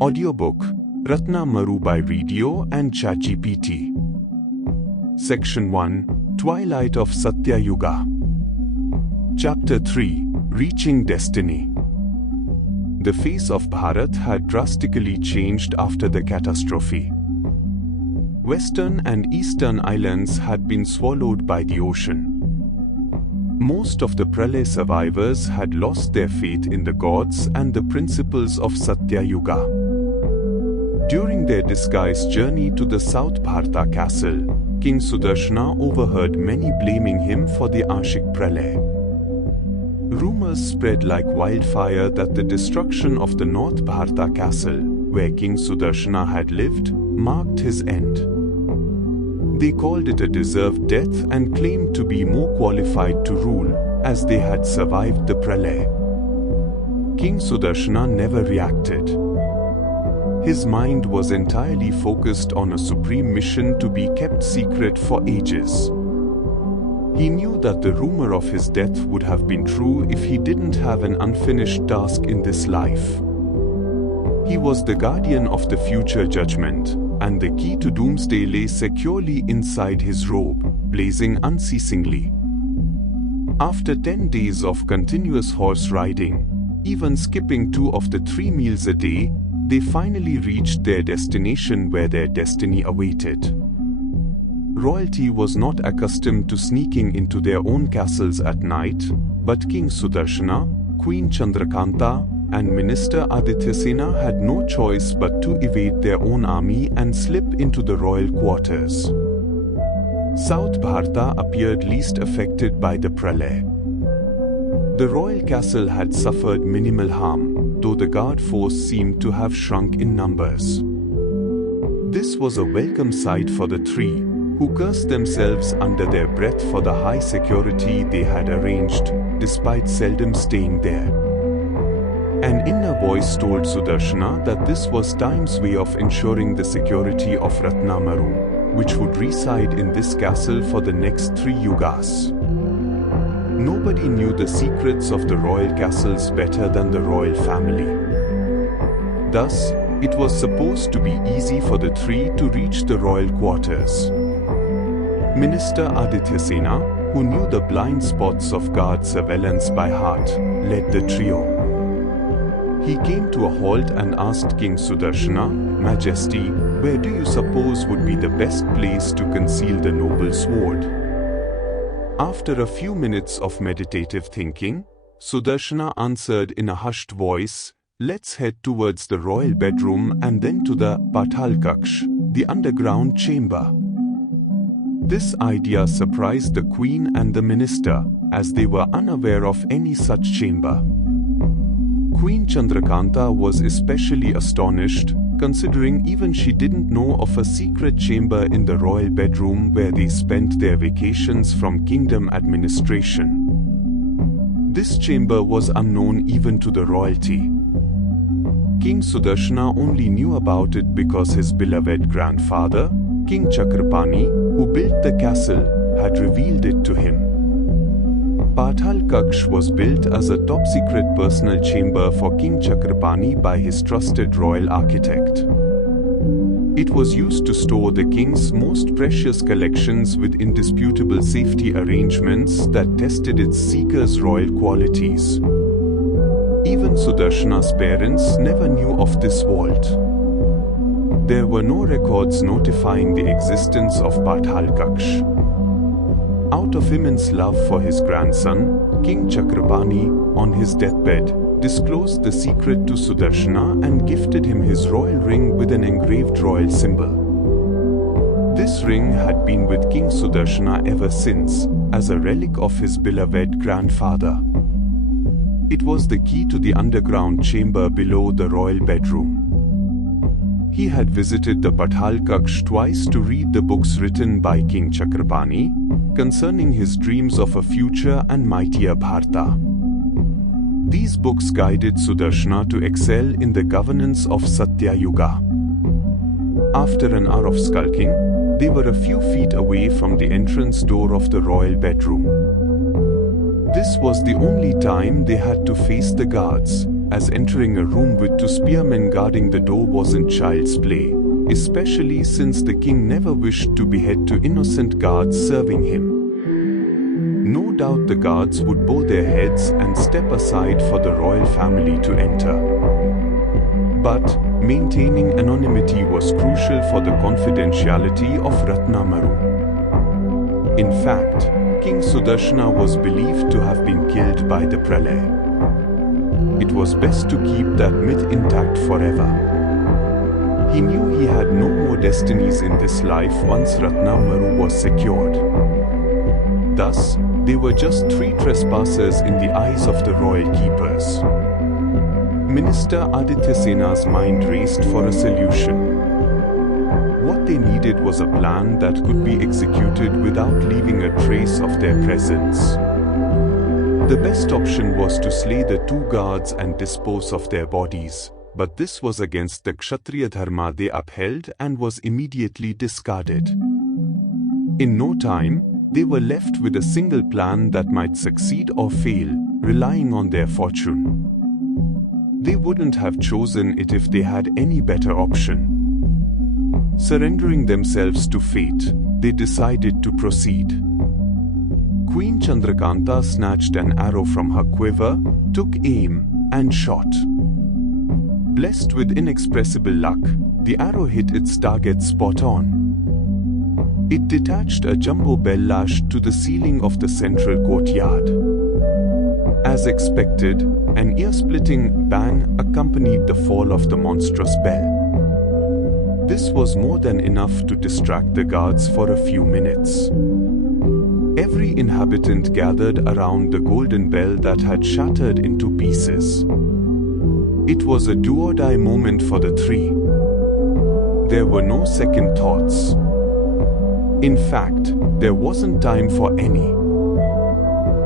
Audiobook, Ratna Maru by Readio and ChatGPT. Section 1, Twilight of Satya Yuga. Chapter 3, Reaching Destiny. The face of Bharat had drastically changed after the catastrophe. Western and eastern islands had been swallowed by the ocean. Most of the Pralay survivors had lost their faith in the gods and the principles of Satya Yuga. During their disguised journey to the South Bharatha castle, King Sudarshana overheard many blaming him for the Ashik Pralay. Rumors spread like wildfire that the destruction of the North Bharatha castle, where King Sudarshana had lived, marked his end. They called it a deserved death and claimed to be more qualified to rule, as they had survived the Pralay. King Sudarshana never reacted. His mind was entirely focused on a supreme mission to be kept secret for ages. He knew that the rumor of his death would have been true if he didn't have an unfinished task in this life. He was the guardian of the future judgment, and the key to doomsday lay securely inside his robe, blazing unceasingly. After 10 days of continuous horse riding, even skipping 2 of the 3 meals a day, they finally reached their destination where their destiny awaited. Royalty was not accustomed to sneaking into their own castles at night, but King Sudarshana, Queen Chandrakanta, and Minister Adithyasena had no choice but to evade their own army and slip into the royal quarters. South Bharatha appeared least affected by the Pralay. The royal castle had suffered minimal harm, though the guard force seemed to have shrunk in numbers. This was a welcome sight for the 3, who cursed themselves under their breath for the high security they had arranged, despite seldom staying there. An inner voice told Sudarshana that this was time's way of ensuring the security of Ratna Maru, which would reside in this castle for the next 3 yugas. Nobody knew the secrets of the royal castles better than the royal family. Thus, it was supposed to be easy for the 3 to reach the royal quarters. Minister Adithyasena, who knew the blind spots of guard surveillance by heart, led the trio. He came to a halt and asked King Sudarshana, "Majesty, where do you suppose would be the best place to conceal the noble sword?" After a few minutes of meditative thinking, Sudarshana answered in a hushed voice, "Let's head towards the royal bedroom and then to the Patal Kaksh, the underground chamber." This idea surprised the queen and the minister, as they were unaware of any such chamber. Queen Chandrakanta was especially astonished, considering even she didn't know of a secret chamber in the royal bedroom where they spent their vacations from kingdom administration. This chamber was unknown even to the royalty. King Sudarshana only knew about it because his beloved grandfather, King Chakrapani, who built the castle, had revealed it to him. Patal Kaksh was built as a top-secret personal chamber for King Chakrapani by his trusted royal architect. It was used to store the king's most precious collections with indisputable safety arrangements that tested its seekers' royal qualities. Even Sudarshana's parents never knew of this vault. There were no records notifying the existence of Patal Kaksh. Out of immense love for his grandson, King Chakrapani, on his deathbed, disclosed the secret to Sudarshana and gifted him his royal ring with an engraved royal symbol. This ring had been with King Sudarshana ever since, as a relic of his beloved grandfather. It was the key to the underground chamber below the royal bedroom. He had visited the Patal Kaksh twice to read the books written by King Chakrapani, concerning his dreams of a future and mightier Bharata. These books guided Sudarshana to excel in the governance of Satya Yuga. After an hour of skulking, they were a few feet away from the entrance door of the royal bedroom. This was the only time they had to face the guards, as entering a room with 2 spearmen guarding the door wasn't child's play, especially since the king never wished to behead 2 innocent guards serving him. No doubt the guards would bow their heads and step aside for the royal family to enter. But maintaining anonymity was crucial for the confidentiality of Ratna Maru. In fact, King Sudarshana was believed to have been killed by the pralay. It was best to keep that myth intact forever. He knew he had no more destinies in this life once Ratna Maru was secured. Thus, they were just 3 trespassers in the eyes of the royal keepers. Minister Adithyasena's mind raced for a solution. What they needed was a plan that could be executed without leaving a trace of their presence. The best option was to slay the 2 guards and dispose of their bodies, but this was against the Kshatriya dharma they upheld and was immediately discarded. In no time, they were left with a single plan that might succeed or fail, relying on their fortune. They wouldn't have chosen it if they had any better option. Surrendering themselves to fate, they decided to proceed. Queen Chandrakanta snatched an arrow from her quiver, took aim, and shot. Blessed with inexpressible luck, the arrow hit its target spot on. It detached a jumbo bell lashed to the ceiling of the central courtyard. As expected, an ear-splitting bang accompanied the fall of the monstrous bell. This was more than enough to distract the guards for a few minutes. Every inhabitant gathered around the golden bell that had shattered into pieces. It was a do-or-die moment for the 3. There were no second thoughts. In fact, there wasn't time for any.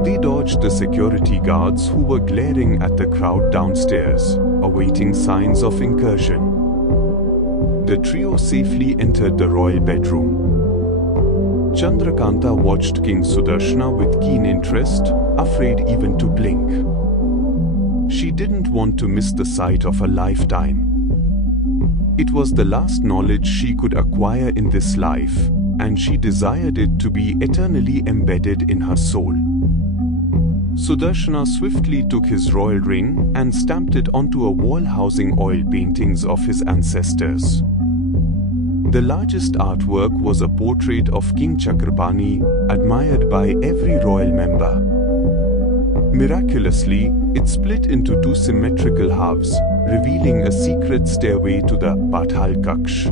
They dodged the security guards who were glaring at the crowd downstairs, awaiting signs of incursion. The trio safely entered the royal bedroom. Chandrakanta watched King Sudarshana with keen interest, afraid even to blink. She didn't want to miss the sight of a lifetime. It was the last knowledge she could acquire in this life, and she desired it to be eternally embedded in her soul. Sudarshana swiftly took his royal ring and stamped it onto a wall housing oil paintings of his ancestors. The largest artwork was a portrait of King Chakrapani, admired by every royal member. Miraculously, it split into 2 symmetrical halves, revealing a secret stairway to the Patal Kaksh.